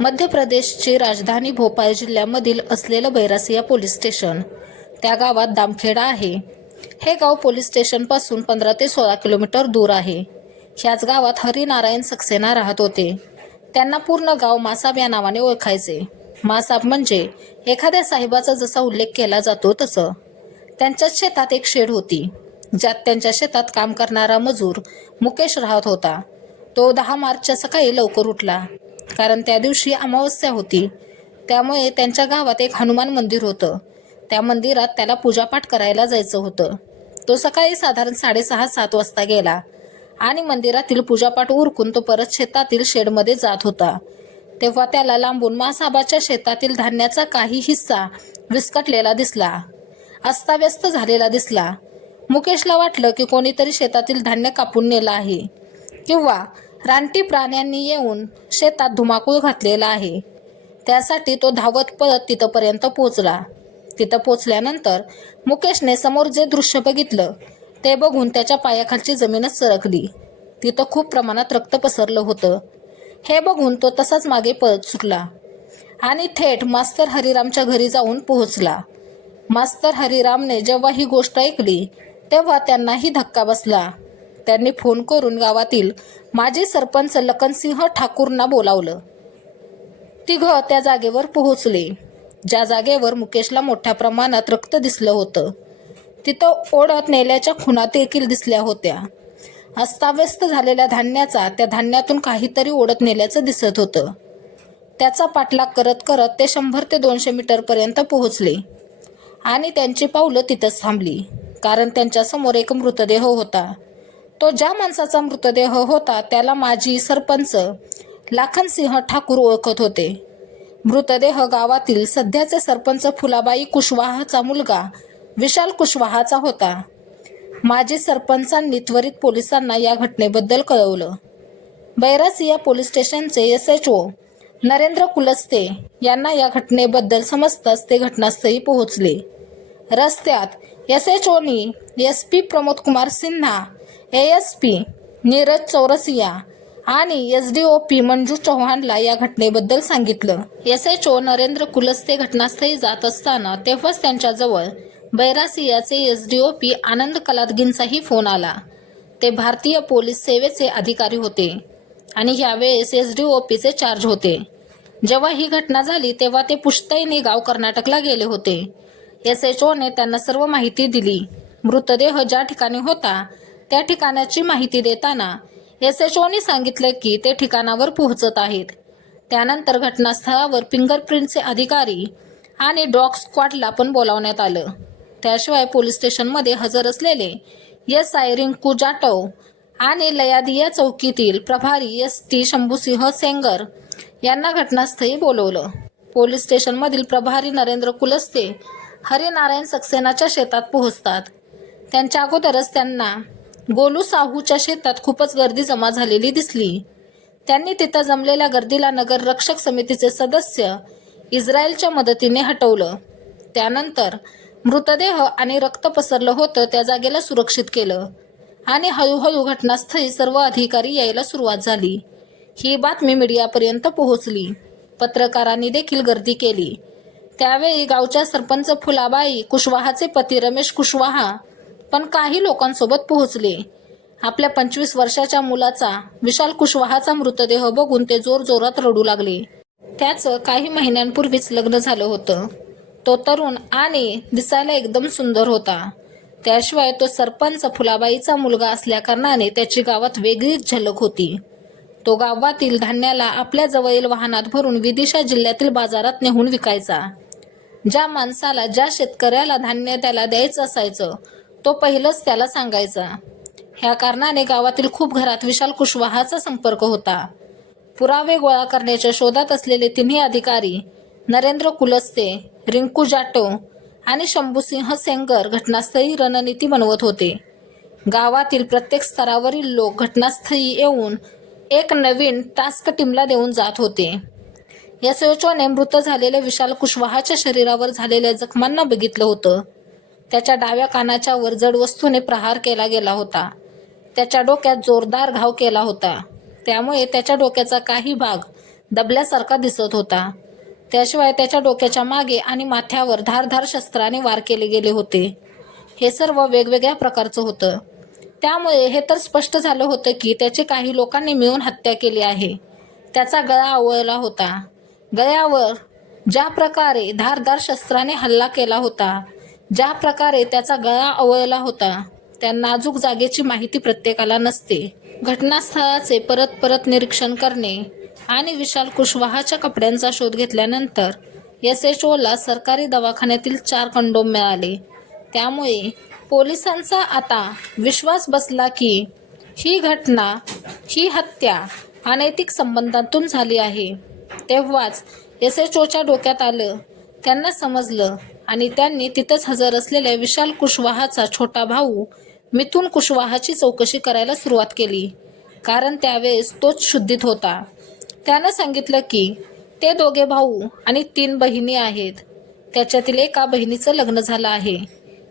मध्य प्रदेशची राजधानी भोपाळ जिल्ह्यामधील असलेलं बैरासिया पोलीस स्टेशन त्या गावात दामखेडा आहे. हे गाव पोलीस स्टेशनपासून 15 ते 16 किलोमीटर दूर आहे. ह्याच गावात हरिनारायण सक्सेना राहत होते. त्यांना पूर्ण गाव मासाब या नावाने ओळखायचे. मासाब म्हणजे एखाद्या साहेबाचा जसा उल्लेख केला जातो तसं. त्यांच्याच शेतात एक शेड होती, ज्यात त्यांच्या शेतात काम करणारा मजूर मुकेश राहत होता. तो 10 मार्चच्या सकाळी लवकर उठला, कारण त्या दिवशी अमावस्या होती. त्यामुळे त्यांच्या गावात एक हनुमान मंदिर होतं. त्या मंदिरात त्याला पूजापाठ करायला जायचं होतं. तो सकाळी साधारण 6:30-7 वाजता गेला आणि मंदिरातील पूजापाठ उरकून तो परत शेतातील शेडमध्ये जात होता. तेव्हा त्याला लांबून मासाबाच्या शेतातील धान्याचा काही हिस्सा विस्कटलेला दिसला, अस्ताव्यस्त झालेला दिसला. मुकेशला वाटलं की कोणीतरी शेतातील धान्य कापून नेलं आहे किंवा रानटी प्राण्यांनी येऊन शेतात धुमाकूळ घातलेला आहे. त्यासाठी तो धावत पळत तिथपर्यंत पोहोचला. तिथं पोचल्यानंतर मुकेशने समोर जे दृश्य बघितलं ते बघून त्याच्या पायाखालची जमीनच सरकली. तिथं खूप प्रमाणात रक्त पसरलं होतं. हे बघून तो तसाच मागे पळत सुटला आणि थेट मास्तर हरिरामच्या घरी जाऊन पोहोचला. मास्तर हरिरामने जेव्हा ही गोष्ट ऐकली तेव्हा त्यांनाही धक्का बसला. त्यांनी फोन करून गावातील माजी सरपंच लखनसिंह ठाकूरना बोलावलं. तिघं त्या जागेवर पोहोचले, ज्या जागेवर मुकेशला मोठ्या प्रमाणात रक्त दिसलं होतं. तिथं ओढत नेल्याच्या खुणा देखील दिसल्या होत्या. अस्ताव्यस्त झालेल्या धान्याचा त्या धान्यातून काहीतरी ओढत नेल्याचं दिसत होतं. त्याचा पाठलाग करत करत ते 100 ते 200 मीटरपर्यंत पोहोचले आणि त्यांची पावलं तिथंच थांबली, कारण त्यांच्यासमोर एक मृतदेह होता. तो ज्या माणसाचा मृतदेह होता त्याला माजी सरपंच लखनसिंह ठाकूर ओळखत होते. मृतदेह गावातील सध्याचे सरपंच फुलाबाई कुशवाहाचा मुलगा विशाल कुशवाहाचा होता. माजी सरपंचांनी त्वरित पोलिसांना या घटनेबद्दल कळवलं. बैरासिया पोलीस स्टेशनचे SHO नरेंद्र कुलस्ते यांना या घटनेबद्दल समजताच ते घटनास्थळी पोहोचले. रस्त्यात SHOनी SP प्रमोद कुमार सिन्हा, ASP नीरज चौरसिया आणि SDOP मंजू चव्हाणला या घटनेबद्दल सांगितलं. SHO नरेंद्र कुलस्ते घटनास्थळी जात असताना तेव्हाच त्यांच्याजवळ बैरासियाचे SDOP आनंद कलादगींचाही फोन आला. ते भारतीय पोलीस सेवेचे अधिकारी होते आणि यावेळेस SDOPचे चार्ज होते. जेव्हा ही घटना झाली तेव्हा ते पुश्तैनी गाव कर्नाटकला गेले होते. SHOने त्यांना सर्व माहिती दिली. मृतदेह ज्या ठिकाणी होता त्या ठिकाणाची माहिती देताना SHOने सांगितलं की ते ठिकाणावर पोहोचत आहेत. त्यानंतर घटनास्थळावर फिंगरप्रिंटचे अधिकारी आणि डॉग स्क्वॉडला पण बोलावण्यात आलं. त्याशिवाय पोलीस स्टेशनमध्ये हजर असलेले SI रिंकू जाटव आणि लयादिया चौकीतील प्रभारी ST शंभूसिंह सेंगर यांना घटनास्थळी बोलवलं. पोलीस स्टेशनमधील प्रभारी नरेंद्र कुलस्ते हरिनारायण सक्सेनाच्या शेतात पोहोचतात. त्यांच्या अगोदरच त्यांना गोलू साहूच्या शेतात खूपच गर्दी जमा झालेली दिसली. त्यांनी तिथं जमलेल्या गर्दीला नगर रक्षक समितीचे सदस्य इस्रायलच्या मदतीने हटवलं. त्यानंतर मृतदेह आणि रक्त पसरलं होतं त्या जागेला सुरक्षित केलं आणि हळूहळू घटनास्थळी सर्व अधिकारी यायला सुरुवात झाली. ही बातमी मीडियापर्यंत पोहोचली. पत्रकारांनी देखील गर्दी केली. त्यावेळी गावच्या सरपंच फुलाबाई कुशवाहाचे पती रमेश कुशवाहा पण काही लोकांसोबत पोहोचले. आपल्या 25 वर्षाच्या मुलाचा विशाल कुशवाहाचा मृतदेह बघून ते जोरजोरात रडू लागले. त्याचं काही महिन्यांपूर्वीच लग्न झालं होतं. तो तरुण आणि दिसायला एकदम सुंदर होता. त्याशिवाय तो सरपंच फुलाबाईचा मुलगा असल्याकारणाने त्याची गावात वेगळीच झलक होती. तो गावातील धान्याला आपल्या जवळील वाहनात भरून विदिशा जिल्ह्यातील बाजारात नेऊन विकायचा. ज्या माणसाला, ज्या शेतकऱ्याला धान्य त्याला द्यायचं असायचं तो पहिलंच त्याला सांगायचा. ह्या कारणाने गावातील खूप घरात विशाल कुशवाहाचा संपर्क होता. पुरावे गोळा करण्याच्या शोधात असलेले तिन्ही अधिकारी नरेंद्र कुलस्ते, रिंकू जाटव आणि शंभूसिंह सेंगर घटनास्थळी रणनीती बनवत होते. गावातील प्रत्येक स्तरावरील लोक घटनास्थळी येऊन एक नवीन टास्क टीमला देऊन जात होते. SHOने मृत झालेल्या विशाल कुशवाहाच्या शरीरावर झालेल्या जखमांना बघितलं होतं. त्याच्या डाव्या कानाच्या वर जड वस्तूने प्रहार केला गेला होता. त्याच्या डोक्यात जोरदार घाव केला होता. त्यामुळे त्याच्या डोक्याचा काही भाग दबल्यासारखा दिसत होता. त्याशिवाय त्याच्या डोक्याच्या मागे आणि माथ्यावर धारधार शस्त्राने वार केले गेले होते. हे सर्व वेगवेगळ्या प्रकारचं होतं. त्यामुळे हे तर स्पष्ट झालं होतं की त्याची काही लोकांनी मिळून हत्या केली आहे. त्याचा गळा आवळला होता. गळ्यावर ज्या प्रकारे धारदार शस्त्राने हल्ला केला होता, ज्या प्रकारे त्याचा गळा आवळला होता, त्या नाजूक जागेची माहिती प्रत्येकाला नसते. घटनास्थळाचे परत परत निरीक्षण करणे आणि विशाल कुशवाहाच्या कपड्यांचा शोध घेतल्यानंतर SHOला सरकारी दवाखान्यातील 4 कंडोम मिळाले. त्यामुळे पोलिसांचा आता विश्वास बसला की ही घटना, ही हत्या अनैतिक संबंधातून झाली आहे. तेव्हाच SHOच्या डोक्यात आलं, त्यांना समजलं आणि त्यांनी तिथंच हजर असलेल्या विशाल कुशवाहाचा छोटा भाऊ मिथुन कुशवाहाची चौकशी करायला सुरुवात केली. कारण त्यावेळेस तोच शुद्धीत होता. त्यानं सांगितलं की ते 2 भाऊ आणि 3 बहिणी आहेत. त्याच्यातील एका बहिणीचं लग्न झालं आहे.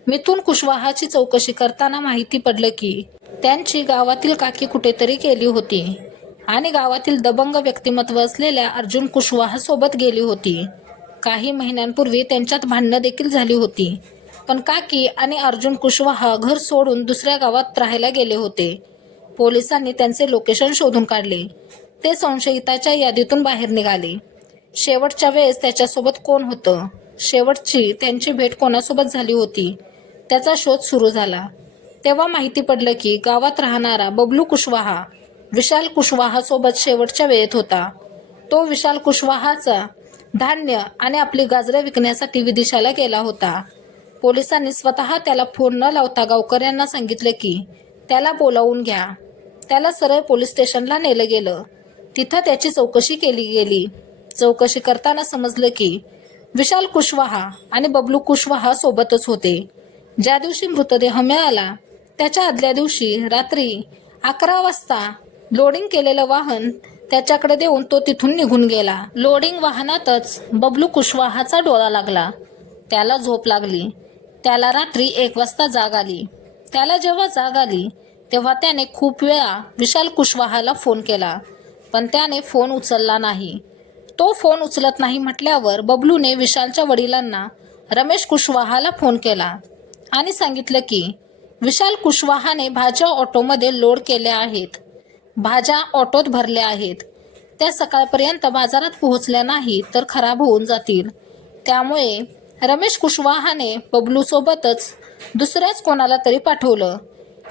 मिथुन कुशवाहाची चौकशी करताना माहिती पडलं की त्यांची गावातील काकी कुठेतरी गेली होती आणि गावातील दबंग व्यक्तिमत्व असलेल्या अर्जुन कुशवाहासोबत गेली होती. काही महिन्यांपूर्वी त्यांच्यात भांडणं देखील झाली होती. पण काकी आणि अर्जुन कुशवाहा घर सोडून दुसऱ्या गावात राहायला गेले होते. पोलिसांनी त्यांचे लोकेशन शोधून काढले. ते संशयिताच्या यादीतून बाहेर निघाले. शेवटच्या वेळेस त्याच्यासोबत कोण होतं, शेवटची त्यांची भेट कोणासोबत झाली होती, त्याचा शोध सुरू झाला. तेव्हा माहिती पडलं की गावात राहणारा बबलू कुशवाहा विशाल कुशवाहासोबत शेवटच्या वेळेत होता. तो विशाल कुशवाहाचा धान्य आणि आपली गाजरे विकण्यासाठी विदेशाला गेला होता. पोलिसांनी स्वतः त्याला फोन न लावता गावकऱ्यांना सांगितलं की त्याला बोलावून घ्या. त्याला सरळ पोलीस स्टेशनला नेलं गेलं. तिथं त्याची चौकशी केली गेली. चौकशी करताना समजलं की विशाल कुशवाहा आणि बबलू कुशवाहा सोबतच होते. ज्या दिवशी मृतदेह मिळाला त्याच्या आदल्या दिवशी रात्री 11 वाजता लोडिंग केलेलं वाहन त्याच्याकडे देऊन तो तिथून निघून गेला. लोडिंग वाहनातच बबलू कुशवाहाचा डोळा लागला. त्याला झोप लागली. त्याला रात्री 1 वाजता जाग आली. त्याला जेव्हा जाग आली तेव्हा त्याने खूप वेळा विशाल कुशवाहाला फोन केला, पण त्याने फोन उचलला नाही. तो फोन उचलत नाही म्हटल्यावर बबलूने विशालच्या वडिलांना रमेश कुशवाहाला फोन केला आणि सांगितलं की विशाल कुशवाहाने भाज्या ऑटोमध्ये लोड केल्या आहेत. भाज्या ऑटोत भरल्या आहेत. त्या सकाळपर्यंत बाजारात पोहोचल्या नाही तर खराब होऊन जातील. त्यामुळे रमेश कुशवाहाने बबलूसोबतच दुसऱ्याच कोणाला तरी पाठवलं.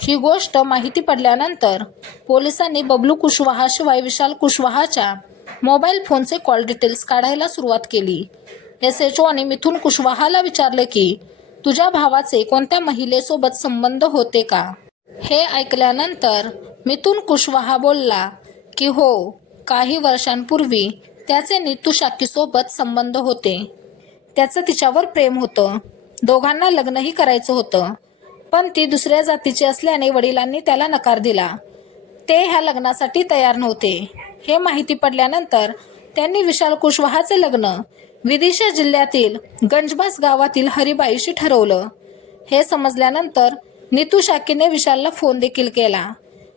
ही गोष्ट माहिती पडल्यानंतर पोलिसांनी बबलू कुशवाहाशिवाय विशाल कुशवाहाच्या मोबाईल फोनचे कॉल डिटेल्स काढायला सुरुवात केली. SHOने मिथुन कुशवाहाला विचारलं की तुझ्या भावाचे कोणत्या महिलेसोबत संबंध होते का? हे ऐकल्यानंतर मिथुन कुशवाहा बोलला की हो, काही वर्षांपूर्वी त्याचे नीतू शाकीसोबत संबंध होते. त्याचं तिच्यावर प्रेम होतं. दोघांना लग्नही करायचं होतं, पण ती दुसऱ्या जातीची असल्याने वडिलांनी त्याला नकार दिला. ते ह्या लग्नासाठी तयार नव्हते. हे माहिती पडल्यानंतर त्यांनी विशाल कुशवाहाचे लग्न विदिशा जिल्ह्यातील गंजबास गावातील हरिबाईशी ठरवलं. हे समजल्यानंतर नीतू शाकीने विशालला फोन देखील केला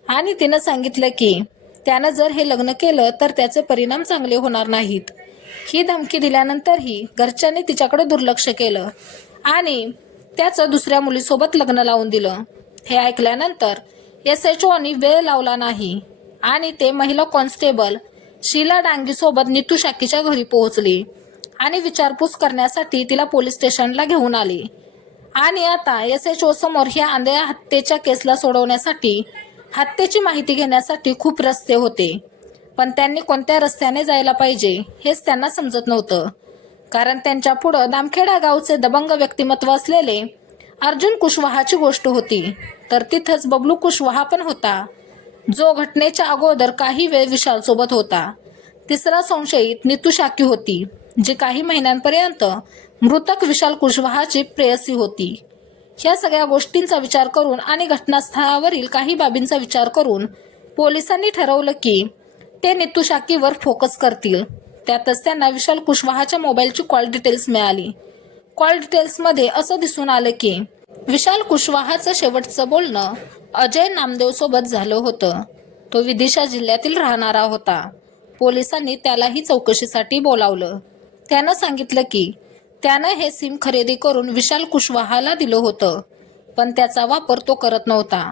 आणि तिनं सांगितलं की त्यानं जर हे लग्न केलं तर त्याचे परिणाम चांगले होणार नाहीत. ही धमकी दिल्यानंतरही घरच्यांनी तिच्याकडे दुर्लक्ष केलं आणि त्याचं दुसऱ्या मुलीसोबत लग्न लावून दिलं. हे ऐकल्यानंतर SHOने वेळ लावला नाही आणि ते महिला कॉन्स्टेबल शीला डांगीसोबत नीतू शाकीच्या घरी पोहोचली आणि विचारपूस करण्यासाठी तिला पोलीस स्टेशनला घेऊन आले. आणि आता SHO समोर ह्या आंधळ्या हत्येच्या केसला सोडवण्यासाठी, हत्येची माहिती घेण्यासाठी खूप रस्ते होते, पण त्यांनी कोणत्या रस्त्याने जायला पाहिजे हेच त्यांना समजत नव्हतं. कारण त्यांच्या पुढं दामखेडा गावचे दबंग व्यक्तिमत्व असलेले अर्जुन कुशवाहाची गोष्ट होती. तर तिथंच बबलू कुशवाहा पण होता, जो घटनेच्या अगोदर काही वेळ विशालसोबत होता. तिसरा संशयित नीतू शाकी होती, जी काही महिन्यांपर्यंत मृतक विशाल कुशवाहाची प्रेयसी होती. ह्या सगळ्या गोष्टींचा विचार करून आणि घटनास्थळावरील काही बाबींचा विचार करून पोलिसांनी ठरवलं की ते नीतू शाकीवर फोकस करतील. त्यातच त्यांना विशाल कुशवाहाच्या मोबाईलची कॉल डिटेल्स मिळाली. कॉल डिटेल्समध्ये असं दिसून आलं की विशाल कुशवाहाचं शेवटचं बोलणं अजय नामदेव सोबत झालं होतं. तो विदिशा जिल्ह्यातील राहणारा होता. पोलिसांनी त्यालाही चौकशीसाठी बोलावलं. त्यानं सांगितलं की त्यानं हे सिम खरेदी करून विशाल कुशवाहाला दिलं होतं, पण त्याचा वापर तो करत नव्हता.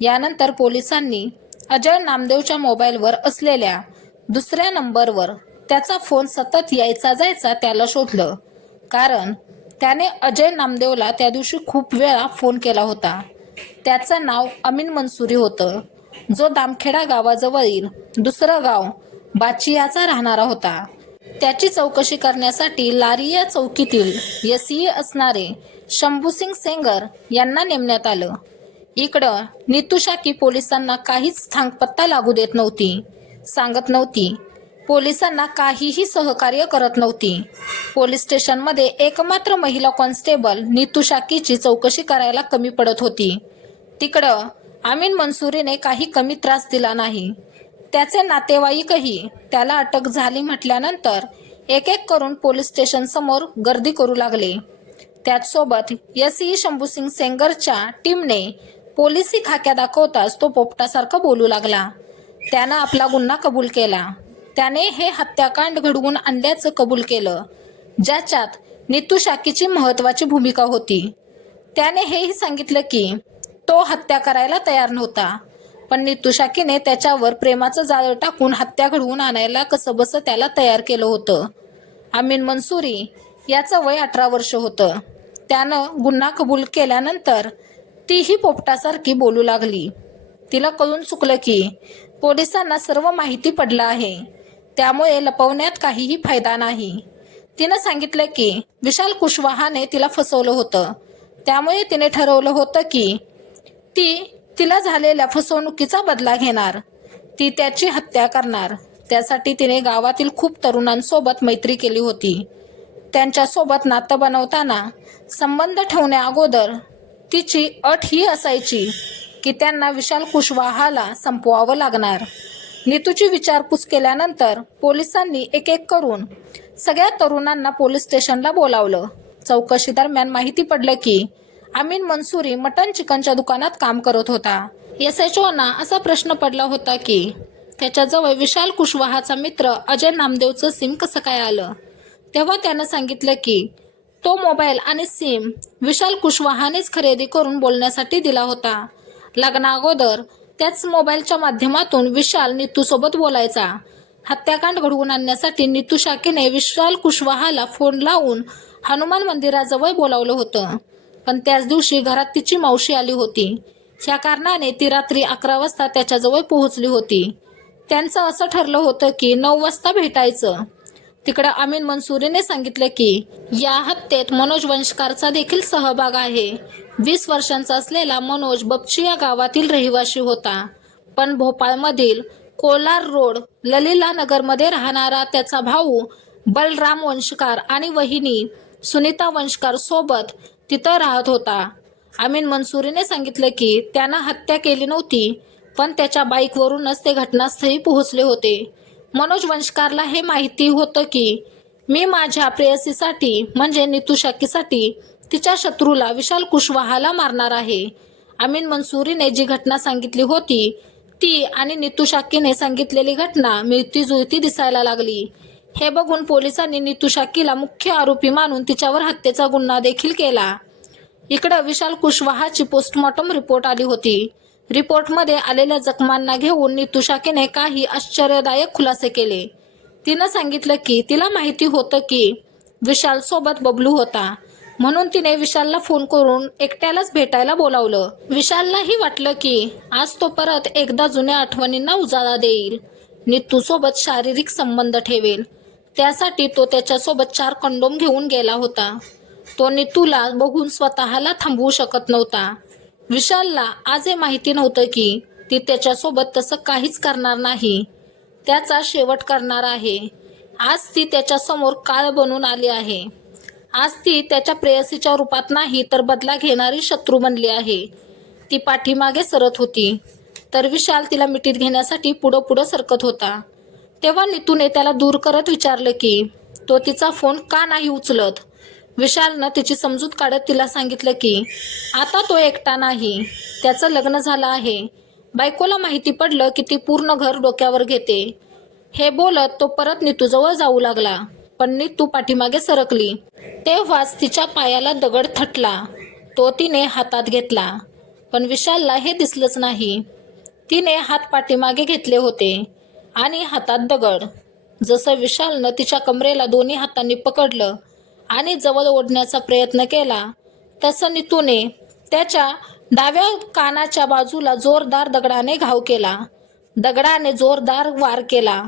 यानंतर पोलिसांनी अजय नामदेवच्या मोबाईलवर असलेल्या दुसऱ्या नंबरवर त्याचा फोन सतत यायचा जायचा त्याला शोधलं, कारण त्याने अजय नामदेवला त्या दिवशी खूप वेळा फोन केला होता. त्याचं नाव अमीन मंसूरी होतं, जो दामखेडा गावाजवळील दुसरं गाव बाचियाचा राहणारा होता. त्याची चौकशी करण्यासाठी लारिया चौकीतील एसई असणारे शंभूसिंग सेंगर यांना नेमण्यात आलं. इकडं नीतू शाकी पोलिसांना काहीच थांगपत्ता लागू देत नव्हती, सांगत नव्हती, पोलिसांना काहीही सहकार्य करत नव्हती. पोलीस स्टेशनमध्ये एकमात्र महिला कॉन्स्टेबल नीतू शाकीची चौकशी करायला कमी पडत होती. तिकडं अमीन मंसूरीने काही कमी त्रास दिला नाही. त्याचे नातेवाईकही त्याला अटक झाली म्हटल्यानंतर एक एक करून पोलीस स्टेशन समोर गर्दी करू लागले. त्याचसोबत एसई शंभूसिंग सेंगरच्या टीमने पोलिसी खाक्या दाखवताच तो पोपटासारखं बोलू लागला. त्यानं आपला गुन्हा कबूल केला. त्याने हे हत्याकांड घडवून आणल्याचं कबूल केलं, ज्याच्यात नीतू शाकीची महत्त्वाची भूमिका होती. त्याने हेही सांगितलं की तो हत्या करायला तयार नव्हता, पण नीतू शाकीने त्याच्यावर प्रेमाचं जाळं टाकून हत्या घडवून आणायला कसंबसं त्याला तयार केलं होतं. अमीन मंसूरी याचं वय 18 वर्ष होतं. त्यानं गुन्हा कबूल केल्यानंतर तीही पोपटासारखी बोलू लागली. तिला कळून चुकलं की पोलिसांना सर्व माहिती पडलं आहे, त्यामुळे लपवण्यात काहीही फायदा नाही. तिनं सांगितलं की विशाल कुशवाहाने तिला फसवलं होतं, त्यामुळे तिने ठरवलं होतं की तिला झालेल्या फसवणुकीचा बदला घेणार. ती त्याची हत्या करणार. त्यासाठी तिने गावातील खूप तरुणांसोबत मैत्री केली होती. त्यांच्यासोबत नातं बनवताना संबंध ठेवण्या अगोदर तिची अट ही असायची की त्यांना विशाल कुशवाहाला संपवावं लागणार. नीतूची विचारपूस केल्यानंतर पोलिसांनी एक एक करून सगळ्या तरुणांना पोलीस स्टेशनला बोलावलं. चौकशी दरम्यान माहिती पडलं की अमीन मंसूरी मटन चिकनच्या दुकानात काम करत होता. एसएचओना असा प्रश्न पडला होता की त्याच्याजवळ विशाल कुशवाहाचा मित्र अजय नामदेवचं सिम कसं काय आलं. तेव्हा त्यानं सांगितलं की तो मोबाईल आणि सिम विशाल कुशवाहानेच खरेदी करून बोलण्यासाठी दिला होता. लग्नाअगोदर त्याच मोबाईलच्या माध्यमातून विशाल नीतूसोबत बोलायचा. हत्याकांड घडवून आणण्यासाठी नीतू शाकीने विशाल कुशवाहाला फोन लावून हनुमान मंदिराजवळ बोलावलं होतं, पण त्याच दिवशी घरात तिची मावशी आली होती. या कारणाने ती रात्री 11 वाजता त्याच्याजवळ पोहोचली होती. त्यांचं असं ठरलं होतं की 9 वाजता भेटायचं. तिकडं अमीन मंसूरीने सांगितलं की या हत्येत मनोज वंशकारचा देखील सहभाग आहे. 20 वर्षांचा असलेला मनोज बपची या गावातील रहिवासी होता, पण भोपाळमधील कोलार रोड ललिला नगरमध्ये राहणारा त्याचा भाऊ बलराम वंशकार आणि वहिनी सुनीता वंशकार सोबत तिथं राहत होता. अमीन मंसूरीने सांगितलं की त्यानं हत्या केली नव्हती, पण त्याच्या बाईकवरूनच ते घटनास्थळी पोहोचले होते. मनोज वंशकारला हे माहिती होतं की मी माझ्या प्रेयसीसाठी म्हणजे नीतू शाकीसाठी तिच्या शत्रूला विशाल कुशवाहाला मारणार आहे. अमीन मंसूरीने जी घटना सांगितली होती ती आणि नीतू शाकीने सांगितलेली घटना मिळतीजुळती दिसायला लागली. हे बघून पोलिसांनी नीतू शाकीला मुख्य आरोपी मानून तिच्यावर हत्येचा गुन्हा देखील केला. इकडं विशाल कुशवाहाची पोस्टमॉर्टम रिपोर्ट आली होती. रिपोर्टमध्ये आलेल्या जखमांना घेऊन नीतू शाकीने काही आश्चर्यदायक खुलासे केले. तिनं सांगितलं की तिला माहिती होतं की विशाल सोबत बबलू होता, म्हणून तिने विशालला फोन करून एकट्यालाच भेटायला बोलावलं. विशाललाही वाटलं की आज तो परत एकदा जुन्या आठवणींना उजाळा देईल, नीतूसोबत शारीरिक संबंध ठेवेल. त्यासाठी तो त्याच्यासोबत 4 कंडोम घेऊन गेला होता. तो नीतूला बघून स्वतःला थांबवू शकत नव्हता. विशालला आज हे माहिती नव्हतं की ती त्याच्यासोबत तसं काहीच करणार नाही, त्याचा शेवट करणार आहे. आज ती त्याच्यासमोर काळ बनून आली आहे. आज ती त्याच्या प्रेयसीच्या रूपात नाही तर बदला घेणारी शत्रू बनली आहे. ती पाठीमागे सरत होती, तर विशाल तिला मिठीत घेण्यासाठी पुढं पुढं सरकत होता. तेव्हा नीतूने त्याला दूर करत विचारलं की तो तिचा फोन का नाही उचलत. विशालनं तिची समजूत काढत तिला सांगितलं की आता तो एकटा नाही, त्याचं लग्न झालं आहे. बायकोला माहिती पडलं की ती पूर्ण घर डोक्यावर घेते. हे बोलत तो परत नीतूजवळ जाऊ लागला, पण नीतू पाठीमागे सरकली. तेव्हाच तिच्या पायाला दगड थटला. तो तिने हातात घेतला, पण विशालला हे दिसलंच नाही. तिने हात पाठीमागे घेतले होते आणि हातात दगड. जसं विशालनं तिच्या कमरेला दोन्ही हातांनी पकडलं आणि जवळ ओढण्याचा प्रयत्न केला, तसं नीतूने त्याच्या डाव्या कानाच्या बाजूला जोरदार दगडाने घाव केला. दगडाने जोरदार वार केला.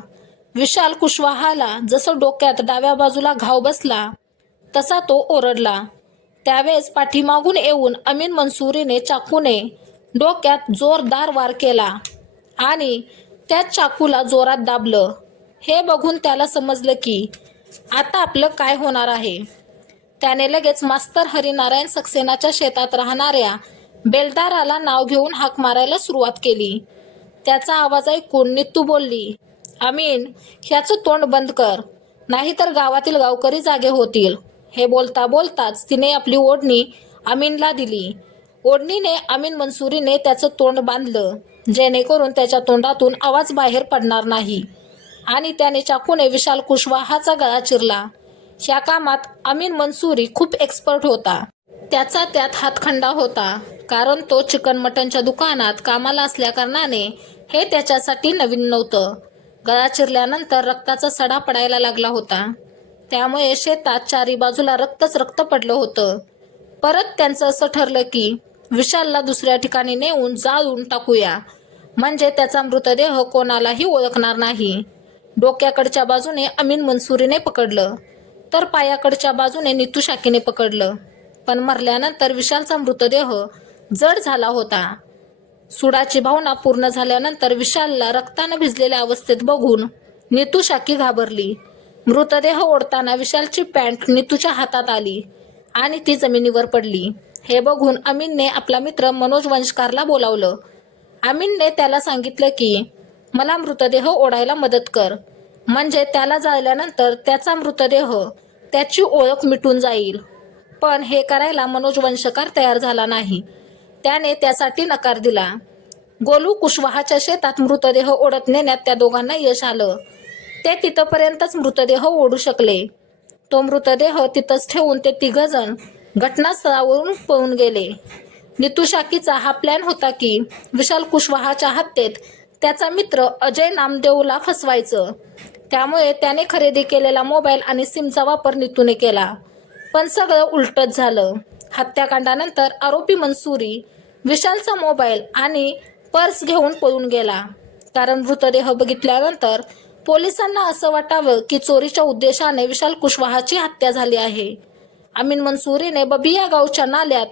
विशाल कुशवाहाला जसं डोक्यात डाव्या बाजूला घाव बसला तसा तो ओरडला. त्यावेळेस पाठीमागून येऊन अमीन मंसूरीने चाकूने डोक्यात जोरदार वार केला आणि त्या चाकूला जोरात दाबलं. हे बघून त्याला समजलं की आता आपलं काय होणार आहे. त्याने लगेच मास्तर हरिनारायण सक्सेनाच्या शेतात राहणाऱ्या बेलदाराला नाव घेऊन हाक मारायला सुरुवात केली. त्याचा आवाज ऐकून नीतू बोलली, अमीन, ह्याचं तोंड बंद कर, नाहीतर गावातील गावकरी जागे होतील. हे बोलता बोलताच तिने आपली ओढणी अमीनला दिली. ओढणीने अमीन मंसूरीने त्याचं तोंड बांधलं, जेणेकरून त्याच्या तोंडातून आवाज बाहेर पडणार नाही, आणि त्याने चाकूने विशाल कुशवाहाचा गळा चिरला. ह्या कामात अमीन मंसूरी खूप एक्सपर्ट होता. त्याचा त्यात हातखंडा होता, कारण तो चिकन मटनच्या दुकानात कामाला असल्याकारणाने हे त्याच्यासाठी नवीन नव्हतं. गळा चिरल्यानंतर रक्ताचा सडा पडायला लागला होता. त्यामुळे शेतात चारी बाजूला रक्तच रक्त पडलं होतं. परत त्यांचं असं ठरलं की विशालला दुसऱ्या ठिकाणी नेऊन जाळून टाकूया, म्हणजे त्याचा मृतदेह कोणालाही ओळखणार नाही. डोक्याकडच्या बाजूने अमीन मंसूरीने पकडलं, तर पायाकडच्या बाजूने नीतू शाकीने पकडलं. पण मरल्यानंतर विशालचा मृतदेह जड झाला होता. सुडाची भावना पूर्ण झाल्यानंतर विशालला रक्तानं भिजलेल्या अवस्थेत बघून नीतू शाकी घाबरली. मृतदेह ओढताना विशालची पॅन्ट नीतूच्या हातात आली आणि ती जमिनीवर पडली. हे बघून अमीनने आपला मित्र मनोज वंशकारला बोलावलं. अमीनने त्याला सांगितलं की मला मृतदेह ओढायला मदत कर, म्हणजे त्याला जाळल्यानंतर त्याचा मृतदेह त्याची ओळख मिटून जाईल. पण हे करायला मनोज वंशकार तयार झाला नाही. त्याने त्यासाठी नकार दिला. गोलू कुशवाहाच्या शेतात मृतदेह ओढत नेण्यात त्या दोघांना यश आलं. ते तिथपर्यंतच मृतदेह ओढू शकले. तो मृतदेह तिथंच ठेवून ते तिघजण घटनास्थळावरून पळून गेले. नीतू शाकीचा हा प्लॅन होता की विशाल कुशवाहाच्या हत्येत त्याचा मित्र अजय नामदेवला फसवायचं. त्यामुळे त्याने खरेदी केलेला मोबाईल आणि सिमचा वापर नीतूने केला. पण सगळं उलटच झालं. हत्याकांडानंतर आरोपी मंसूरी विशालचा मोबाईल आणि पर्स घेऊन पळून गेला, कारण मृतदेह बघितल्यानंतर पोलिसांना असं वाटावं की चोरीच्या उद्देशाने विशाल कुशवाहाची हत्या झाली आहे. अमीन मंसूरीने बबिया गावच्या नाल्यात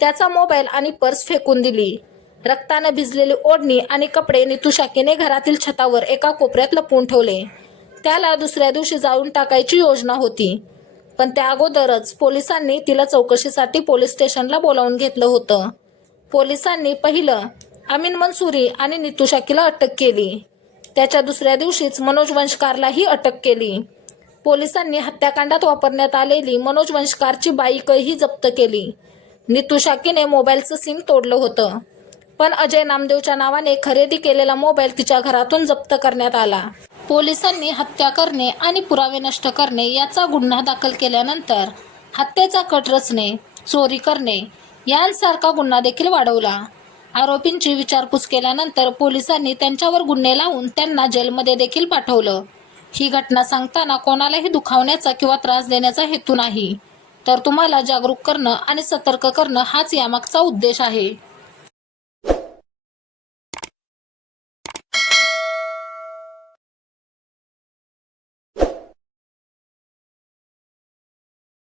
त्याचा मोबाईल आणि पर्स फेकून दिली. रक्ताने भिजलेली ओढणी आणि कपडे नीतू शाकीने घरातील छतावर एका कोपऱ्यात लपवून ठेवले. त्याला दुसऱ्या दिवशी जाळून टाकायची योजना होती, पण त्या अगोदरच पोलिसांनी तिला चौकशीसाठी पोलीस स्टेशनला बोलावून घेतलं होतं. पोलिसांनी पहिलं अमीन मंसूरी आणि नीतू शाकीला अटक केली. त्याच्या दुसऱ्या दिवशीच मनोज वंशकारलाही अटक केली. पोलिसांनी हत्याकांडात वापरण्यात आलेली मनोज वंशकारची बाईकही जप्त केली. नीतू शाकीने मोबाईलचं सिम तोडलं होतं, पण अजय नामदेवच्या नावाने खरेदी केलेला मोबाईल तिच्या घरातून जप्त करण्यात आला. पोलिसांनी हत्या करणे आणि पुरावे नष्ट करणे याचा गुन्हा दाखल केल्यानंतर हत्येचा कट रचणे, चोरी करणे यांसारखा गुन्हा देखील वाढवला. आरोपींची विचारपूस केल्यानंतर पोलिसांनी त्यांच्यावर गुन्हे लावून त्यांना जेलमध्ये देखील पाठवलं. ही घटना सांगताना कोणालाही दुखावण्याचा किंवा त्रास देण्याचा हेतू नाही, तर तुम्हाला जागरूक करणं आणि सतर्क करणं हाच यामागचा उद्देश आहे.